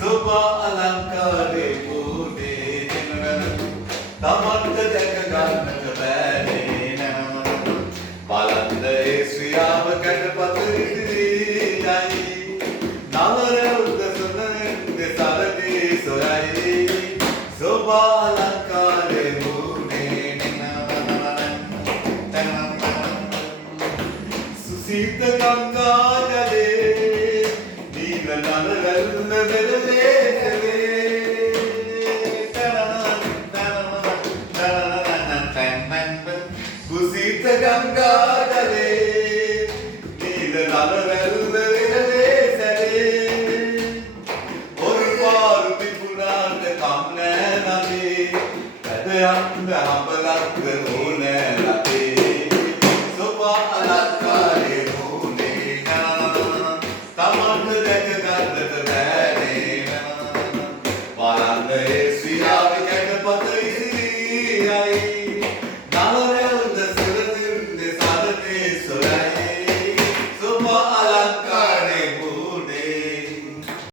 සෝපා අලංකාරේ පොඩේ තමන්ට දැක ගන්නට බෑනේ නම බලන්න ඒ ශ්‍රියාව ගැටපත ඉදිරියයි නවර උදසුන දෙසරදී සොයයි සෝපා අලංකාරේ පොඩේ සුසීත ගංගා ජලේ නීල නලරල්න වෙරළේ කුසීත ගංගා ජලේ නීල නලරල්න වෙරළේ සැලේ ஒரு පාරු පිපුණාට කම් නෑ නදී පැදයන්ද හඹලක්ද ඕනෑ ලතේ සෝපා අලංකාරේ පොඩේ තමන්ට දැක ගන්නට බෑනේ බලන්න